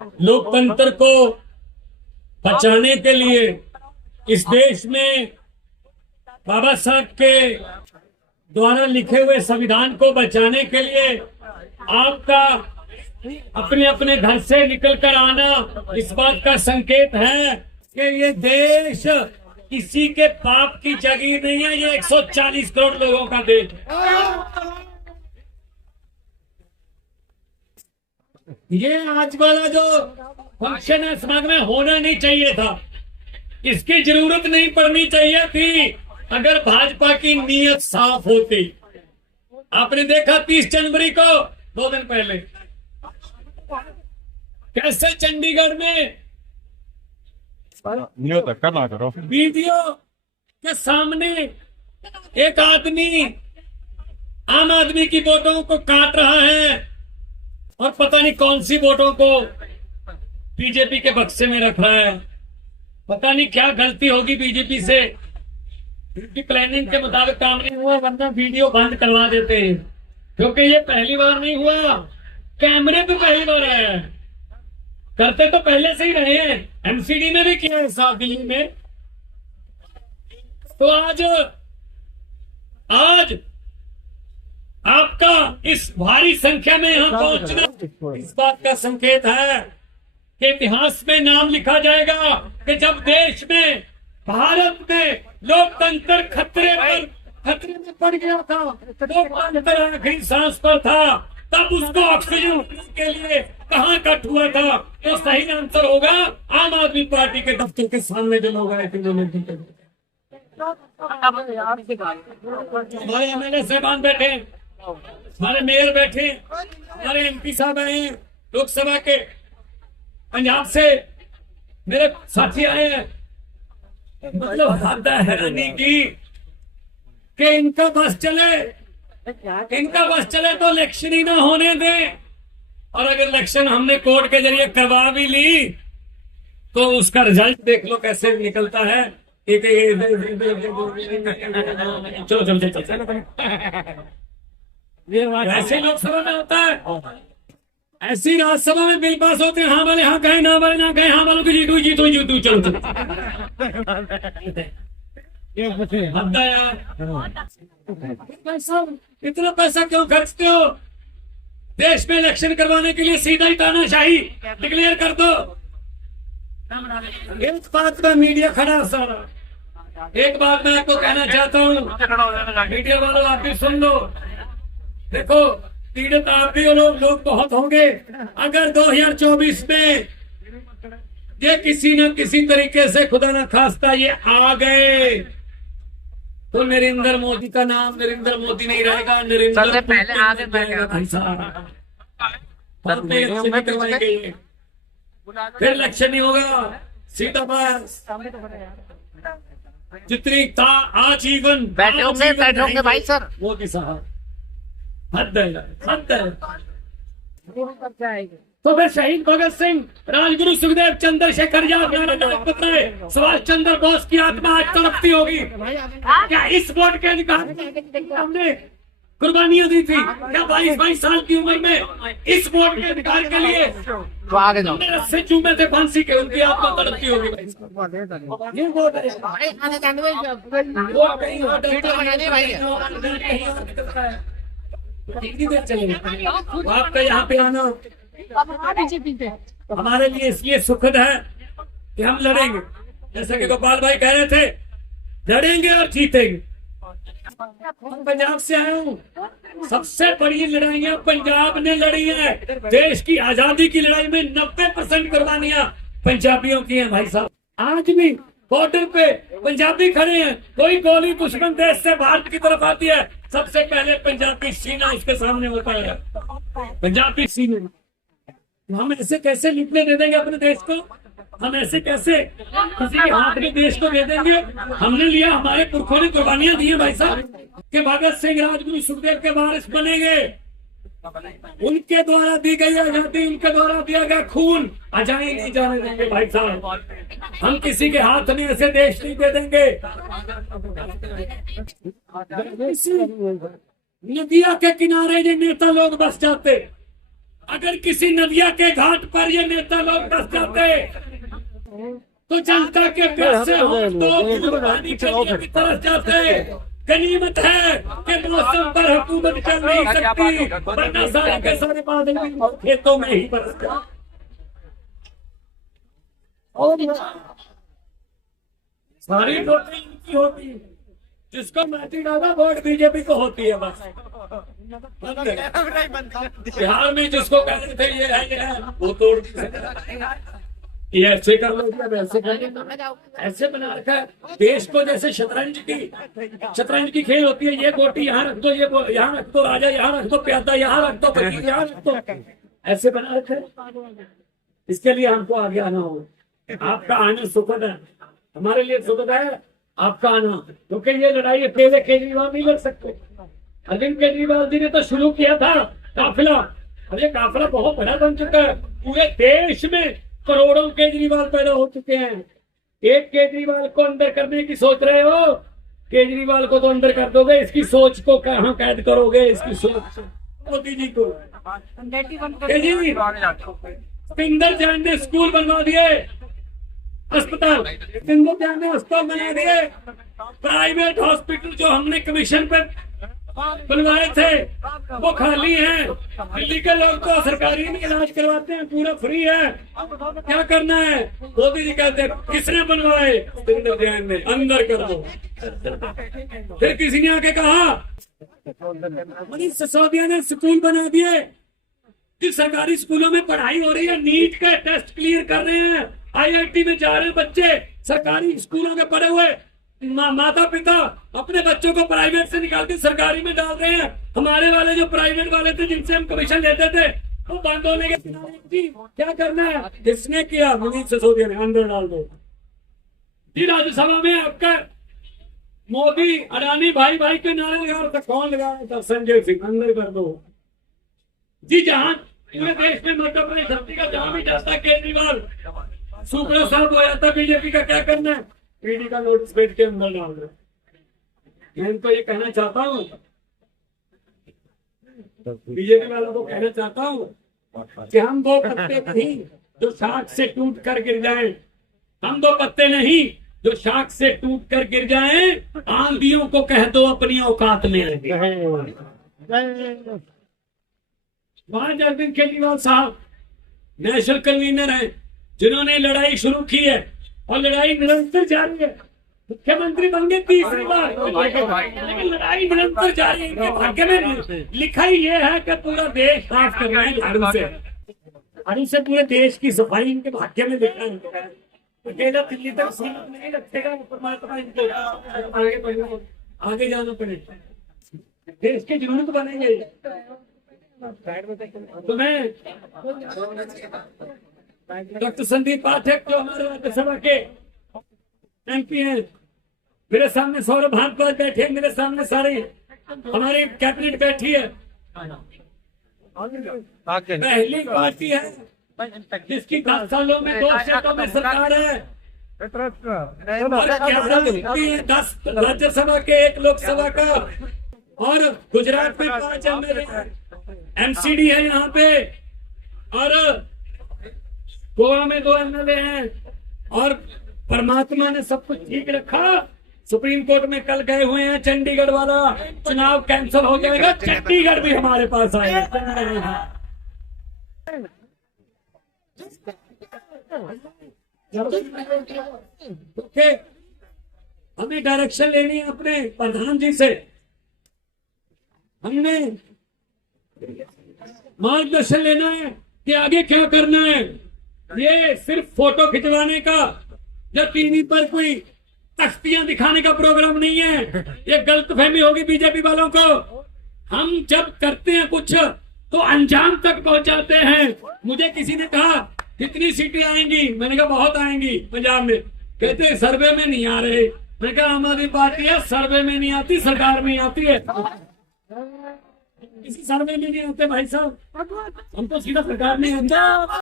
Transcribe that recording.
लोकतंत्र को बचाने के लिए इस देश में बाबा साहब के द्वारा लिखे हुए संविधान को बचाने के लिए आपका अपने अपने घर से निकलकर आना इस बात का संकेत है कि ये देश किसी के पाप की जगह नहीं है। ये 140 करोड़ लोगों का देश है। ये आज वाला जो फंक्शन है समाज में होना नहीं चाहिए था। इसकी जरूरत नहीं पड़नी चाहिए थी अगर भाजपा की नीयत साफ होती। आपने देखा 30 जनवरी को 2 दिन पहले कैसे चंडीगढ़ में वीडियो के सामने एक आदमी आम आदमी की वोटों को काट रहा है और पता नहीं कौन सी वोटों को बीजेपी के बक्से में रख रहा है। पता नहीं क्या गलती होगी बीजेपी से, उनकी प्लानिंग के मुताबिक काम नहीं हुआ, वरना वीडियो बंद करवा देते हैं। क्योंकि ये पहली बार नहीं हुआ, कैमरे पे पहली बार आया है। करते तो पहले से ही रहे हैं, एमसीडी में भी किया है साथ दिल्ली में। तो आज आपका इस भारी संख्या में यहाँ पहुंचना इस बात का संकेत है कि इतिहास में नाम लिखा जाएगा कि जब देश में भारत में लोकतंत्र खतरे में पड़ गया था, लोकतंत्र आखिरी सांस पर था, तब उसको ऑक्सीजन के लिए कहाँ कट हुआ था। तो सही आंसर होगा आम आदमी पार्टी के दफ्तर के सामने जो लोग आए थे। हमारे एमएलए साहबान बैठे, हमारे मेयर बैठे, हमारे एमपी साहब आए हैं लोकसभा के, पंजाब से मेरे साथी आए हैं। मतलब हद है हैरानी की कि इनका बस चले तो इलेक्शन ही ना होने दे। और अगर इलेक्शन हमने कोर्ट के जरिए करवा भी ली तो उसका रिजल्ट देख लो कैसे निकलता है। चलो ऐसे लोकसभा में होता है, ऐसी राज्यसभा में बिल पास होते हैं। हाँ वाले हाँ कहे, ना वाले ना कहे, हाँ वालों की जीतू चलो पैसा, इतना पैसा क्यों खर्चते हो? देश में इलेक्शन करवाने के लिए सीधा ही तानाशाही डिक्लेयर कर दो। एक बात में मीडिया खड़ा सारा, एक बात मैं आपको कहना चाहता हूँ, मीडिया वालों आप भी सुन लो। देखो पीड़ित आप भी लोग बहुत होंगे। अगर 2024 में ये किसी न किसी तरीके से खुदा न खास्ता ये आ गए तो नरेंद्र मोदी का नाम नरेंद्र मोदी नहीं रहेगा, नरेंद्र पहले आगे भाई साहब। फिर इलेक्शन नहीं होगा, सीधा बस जितनी था आजीवन बैठे होंगे भाई सर मोदी साहब। हद है। तो फिर शहीद भगत सिंह, राजगुरु सुखदेव, चंद्रशेखर आजाद, सुभाष चंद्र बोस की आत्मा आज तड़पती होगी। क्या इस वोट के अधिकार हमने कुर्बानियां दी थी? क्या 22 साल की उम्र में इस वोट के अधिकार के लिए रस्से चूमे थे फांसी के, उनकी आत्मा तड़पती होगी। ये वोट आपका यहाँ पे आना हमारे लिए इसलिए सुखद है कि हम लड़ेंगे, जैसे कि गोपाल भाई कह रहे थे, लड़ेंगे और जीतेंगे। हम पंजाब से आए हूँ, सबसे बड़ी लड़ाइयाँ पंजाब ने लड़ी है। देश की आजादी की लड़ाई में 90% कुर्बानियां पंजाबियों की हैं भाई साहब। आज भी बॉर्डर पे पंजाबी खड़े हैं, कोई गोली दुश्मन देश से भारत की तरफ आती है, सबसे पहले पंजाबी सीना उसके सामने होता है। पंजाबी सीने हम ऐसे कैसे लूटने दे देंगे अपने देश को? हम ऐसे कैसे किसी के हाथ में देश को दे देंगे? हमने लिया, हमारे पुरखों ने कुर्बानियां दी है भाई साहब कि भगत सिंह, राजगुरु, सुखदेव के वारिस बनेंगे। उनके द्वारा दी गई आजादी, उनके द्वारा दिया गया खून अजाई नहीं जाने देंगे भाई साहब। हम किसी के हाथ में ऐसे देश नहीं दे देंगे। नदिया के किनारे ये नेता लोग बस जाते, अगर किसी नदिया के घाट पर ये नेता लोग बस जाते तो जनता के पेट से हम तो पानी के लिए भी तरस जाते। गनीमत है कि मौसम पर हुकूमत कर नहीं सकती, वरना सारे के सारे बादल खेतों में ही बरस गए। सारी वोटें इनकी होती है, जिसको माटी डाला वोट बीजेपी को होती है बस। बिहार में जिसको कहते थे ये है वो तोड़ ये ऐसे कर लो वैसे कर लो, ऐसे बना रखा है देश को जैसे शतरंज की खेल होती है। ये गोटी यहाँ रख दो, ये यहाँ रख दो, राजा यहाँ रख दो, प्यादा यहाँ रख दो, फकीर यहाँ रख दो, ऐसे बना रखा है। इसके लिए हमको आगे आना होगा। आपका आना सुखद है, हमारे लिए सुखद है आपका आना, क्योंकि ये लड़ाई अकेले केजरीवाल नहीं लड़ सकते। अरविंद केजरीवाल जी ने तो शुरू किया था काफिला, और ये काफिला बहुत बड़ा बन चुका है। पूरे देश में करोड़ों केजरीवाल पैदा हो चुके हैं। एक केजरीवाल को अंदर करने की सोच रहे हो, केजरीवाल को तो अंदर कर दोगे, इसकी सोच को कहाँ कैद करोगे? इसकी सोच मोदी जी को। पिंदर जैन ने स्कूल बनवा दिए, अस्पताल पिंदर जैन ने अस्पताल बना दिए। प्राइवेट हॉस्पिटल जो हमने कमीशन पे बनवाए थे वो खाली हैं। दिल्ली के लोग तो सरकारी में इलाज करवाते हैं, पूरा फ्री है। क्या करना है? मोदी जी कहते हैं किसने बनवाए? पिंदर जैन ने, अंदर कर दो। फिर किसी ने आके कहा मनीष सिसोदिया ने स्कूल बना दिए। जिस सरकारी स्कूलों में पढ़ाई हो रही है, नीट का टेस्ट क्लियर कर रहे हैं, IIT में जा रहे हैं बच्चे, सरकारी स्कूलों के पढ़े हुए माता पिता अपने बच्चों को प्राइवेट से निकाल के सरकारी में डाल रहे हैं। हमारे वाले जो प्राइवेट वाले थे जिनसे हम कमीशन लेते थे वो बंद होने के जी क्या करना है? किसने किया? मनीष सिसोदिया ने, अंदर डाल दो जी। राज्यसभा में आपका मोदी अडानी भाई भाई के नारे लगा रहा था, कौन लगा रहा था? संजय सिंह, अंदर कर दो जी। जहां पूरे देश में मध्य प्रदेश धरती का जहां भी जाता केजरीवाल सुप्रीम साहब हो जाता, बीजेपी का क्या करना है? ईडी का नोटिस भेज के अंदर डाल दो। मैं इनको ये कहना चाहता हूँ, बीजेपी वालों को कहना चाहता हूँ कि हम दो पत्ते नहीं जो शाख से टूट कर गिर जाएं, हम दो पत्ते नहीं जो शाख से टूट कर गिर जाएं। आंधियों को कह दो अपनी औकात में रहें। वहां अरविंद केजरीवाल साहब नेशनल कन्वीनर हैं, जिन्होंने लड़ाई शुरू की है और लड़ाई निरंतर जारी है। मुख्यमंत्री बन गए तीसरी बार, लेकिन लड़ाई निरंतर जारी है। इनके भाग्य में लिखा ही ये है कि पूरा देश साफ करना है झाड़ू से, झाड़ू से पूरे देश की सफाई इनके भाग्य में लिखा है। अकेला दिल्ली तक सीमित नहीं रखेगा परमात्मा, इनको आगे जाना पड़ेगा, देश की जरूरत बनेंगे। तो मैं डॉक्टर संदीप पाठक जो हमारे राज्यसभा के MP हैं, मेरे सामने सौरभ भारद्वाज बैठे हैं, मेरे सामने सारे हमारी कैबिनेट बैठी है। पहली पार्टी है जिसकी 10 सालों में 2 सीटों में सरकार है, 10 राज्यसभा के 1 लोकसभा का, और गुजरात में 5 MLA MCD है यहाँ पे, और गोवा में 2 MLA हैं। और परमात्मा ने सब कुछ ठीक रखा। सुप्रीम कोर्ट में कल गए हुए हैं, चंडीगढ़ वाला चुनाव कैंसिल हो जाएगा, चंडीगढ़ भी हमारे पास आएगा। ओके, हमें डायरेक्शन लेनी है अपने प्रधान जी से, हमने मार्गदर्शन लेना है कि आगे क्या करना है। ये सिर्फ फोटो खिंचवाने का या टीवी पर कोई तख्तियां दिखाने का प्रोग्राम नहीं है। ये गलतफहमी होगी बीजेपी वालों को। हम जब करते हैं कुछ तो अंजाम तक पहुंचाते हैं। मुझे किसी ने कहा कितनी सीटें आएंगी, मैंने कहा बहुत आएंगी पंजाब में। कहते सर्वे में नहीं आ रहे। मैंने कहा आम आदमी पार्टी है, सर्वे में नहीं आती, सरकार में आती है। किसी सर्वे में नहीं आते भाई साहब, हम तो सीधा सरकार में आते।